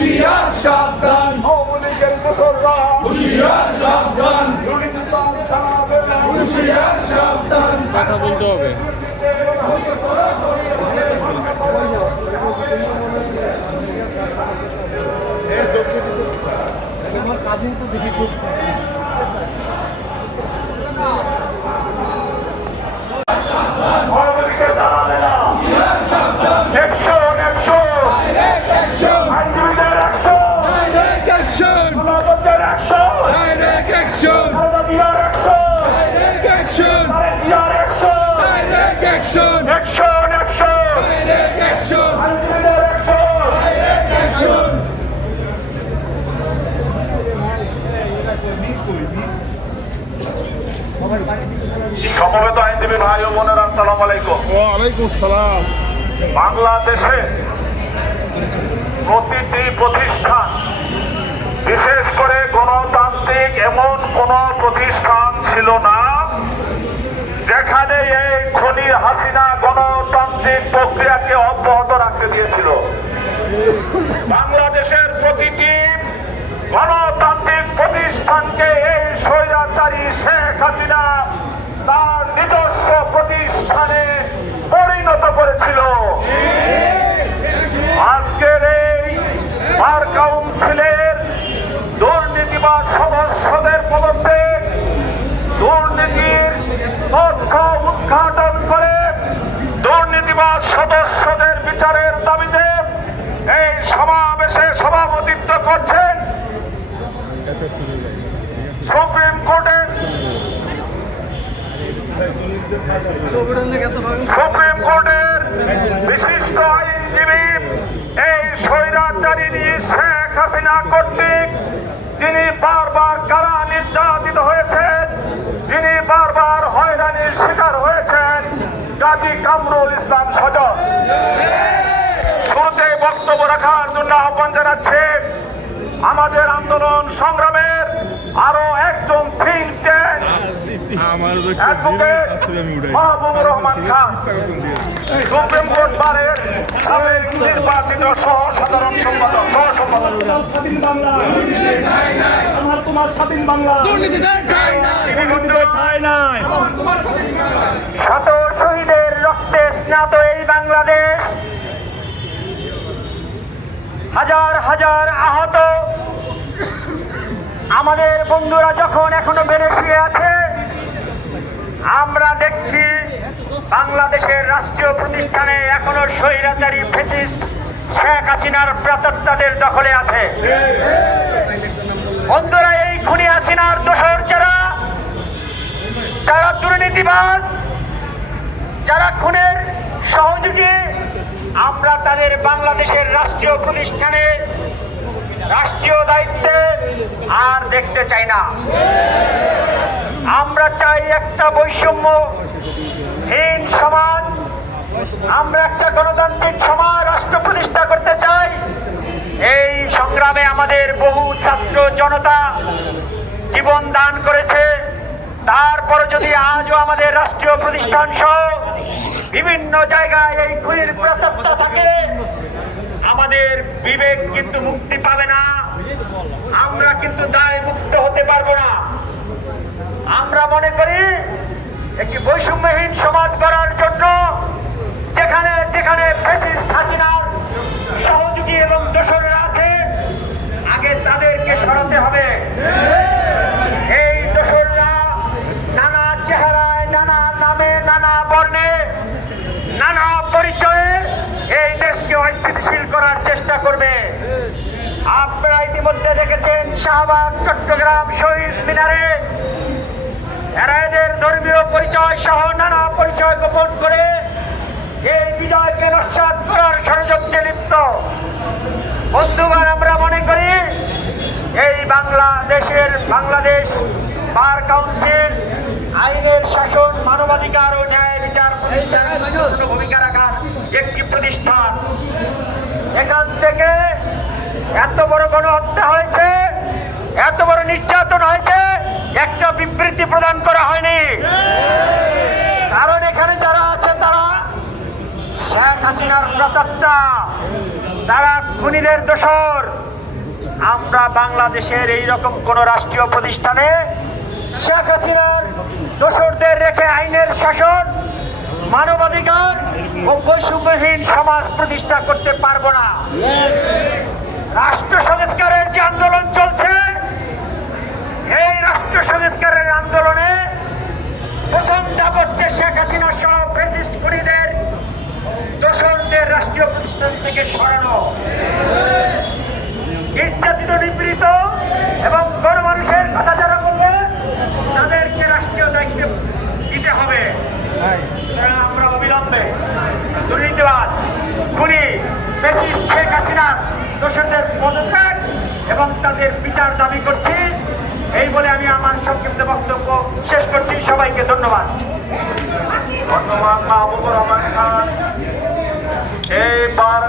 হুঁশিয়ার সাবধান, আওয়ামী লীগের দোসররা হুঁশিয়ার সাবধান, হুঁশিয়ার সাবধান। কথা বলতে হবে। কাজিন তো দেখি খুব সমবেত আইনজীবী ভাই ও বোনেরা, আসসালামু আলাইকুম। ওয়ালাইকুম আসসালাম। বাংলাদেশে প্রতিটি প্রতিষ্ঠান, বিশেষ করে গণতান্ত্রিক এমন কোন প্রতিষ্ঠান ছিল না যেখানে এই খনি হাসিনা গণতান্ত্রিক প্রক্রিয়াকে অব্যাহত রাখতে দিয়েছিল। বাংলাদেশের প্রতিটি গণতান্ত্রিক প্রতিষ্ঠানকে এই স্বৈরাচারী শেখ হাসিনা তার নিজস্ব প্রতিষ্ঠানে পরিণত করেছিল। আজকের এই বার কাউন্সিলের দুর্নীতিবাজ সদস্যদের পদত্যাগ, দুর্নীতির তথ্য উদ্ঘাটন করে দুর্নীতিবাজ সদস্যদের বিচারের দাবিতে এই সমাবেশে সভাপতিত্ব করছেন সুপ্রিম কোর্টের বিশিষ্ট আইনজীবী, এই স্বৈরাচারিণী শেখ হাসিনা কর্তৃক যিনি বারবার কারা নির্যাতিত হয়েছেন, যিনি বারবার হয়রানির শিকার হয়েছেন, গাজী কামরুল ইসলাম সজল। শুরুতে বক্তব্য রাখার জন্য আহ্বান জানাচ্ছে আমাদের আন্দোলন সংগ্রামের আরো একজন think tank Mahbubur Rahman Khan, supreme court বারের সাবেক নির্বাচিত সাধারণ সম্পাদক। আমার তোমার স্বাধীন বাংলা, শত শহীদের রক্তে স্নাত এই বাংলাদেশ, হাজার হাজার আহত আমাদের বন্ধুরা যখন এখনো বেড়ে শুয়ে আছে, আমরা দেখছি বাংলাদেশের রাষ্ট্রীয় প্রতিষ্ঠানে এখনো স্বৈরাচারী ফ্যাসিস্ট শেখ হাসিনার প্রাতত্ত্বাদের দখলে আছে। বন্ধুরা, এই খুনি হাসিনার দোসর যারা দুর্নীতিবাজ, যারা খুনের সহযোগী, আমরা তাদের বাংলাদেশের রাষ্ট্রীয় প্রতিষ্ঠানে রাষ্ট্রীয় দায়িত্বে আর দেখতে চাই না। আমরা চাই একটা বৈষম্যহীন সমাজ, আমরা একটা গণতান্ত্রিক সমাজ রাষ্ট্র প্রতিষ্ঠা করতে চাই। এই সংগ্রামে আমাদের বহু ছাত্র জনতা জীবন দান করেছে। তারপর যদি আজও আমাদের রাষ্ট্রীয় প্রতিষ্ঠান সহ বিভিন্ন জায়গায় এই খুনির প্রতাপটা থাকে, আমাদের বিবেক কিন্তু মুক্তি পাবে না, আমরা কিন্তু দায় মুক্ত হতে পারবো না। আমরা মনে করি একটি বৈষম্যহীন সমাজ গড়ার জন্য যেখানে যেখানে ফ্যাসিস্ট হাসিনার সহযোগী এবং দোসররা আছে, আগে তাদেরকে সরাতে হবে। এই দোসররা নানা চেহারায়, নানা নামে, নানা বর্ণে, নানা পরিচয়ে এই দেশকে অস্থিতিশীল করার চেষ্টা করবে। আপনারা ইতিমধ্যে দেখেছেন শাহবাগ, চট্টগ্রাম, শহীদ মিনারে এরা এদের ধর্মীয় পরিচয় সহ নানা পরিচয় গোপন করে এই বিজয়কে নস্যাৎ করার ষড়যন্ত্রে লিপ্ত। বন্ধুগণ, আমরা মনে করি এই বাংলাদেশ বার কাউন্সিল আইনের শাসন, মানবাধিকার ও ন্যায় বিচার প্রতিষ্ঠানের ভূমিকা রাখার একটি প্রতিষ্ঠান। এখান থেকে এত বড় গণহত্যা হয়েছে, এত বড় নির্যাতন হয়েছে, একটা বিবৃতি প্রদান করা হয়নি। কারণ এখানে যারা আছে তারা শেখ হাসিনার প্রাতাত্মা, তারা খুনিদের দোসর, আমরা বাংলাদেশের এই রকম কোন রাষ্ট্রীয় প্রতিষ্ঠানে শেখ হাসিনার দোসরদের রেখে আইনের শাসন, মানবাধিকার ও বৈষম্যহীন সমাজ প্রতিষ্ঠা করতে পারবো না। রাষ্ট্র সংস্কারের যে আন্দোলন চলছে, এই রাষ্ট্র সংস্কারের আন্দোলনে প্রথম ধাপ হচ্ছে শেখ হাসিনা সহ ফ্যাসিস্ট খুনিদের দোসরদের রাষ্ট্রীয় প্রতিষ্ঠান থেকে সরানো। নির্যাতিত, নিপীড়িত এবং গণমানুষের কথা যারা বলবে তাদেরকে রাষ্ট্রীয় দায়িত্ব দিতে হবে। আমরা অবিলম্বে দুর্নীতিবাদ, খুনি, ফ্যাসিস্ট শেখ হাসিনার দোষরদের পদত্যাগ এবং তাদের বিচার দাবি করছি। এই বলে আমি আমার সংক্ষিপ্ত বক্তব্য শেষ করছি। সবাইকে ধন্যবাদ। বর্তমান মাহবুবুর রহমান খান এইবার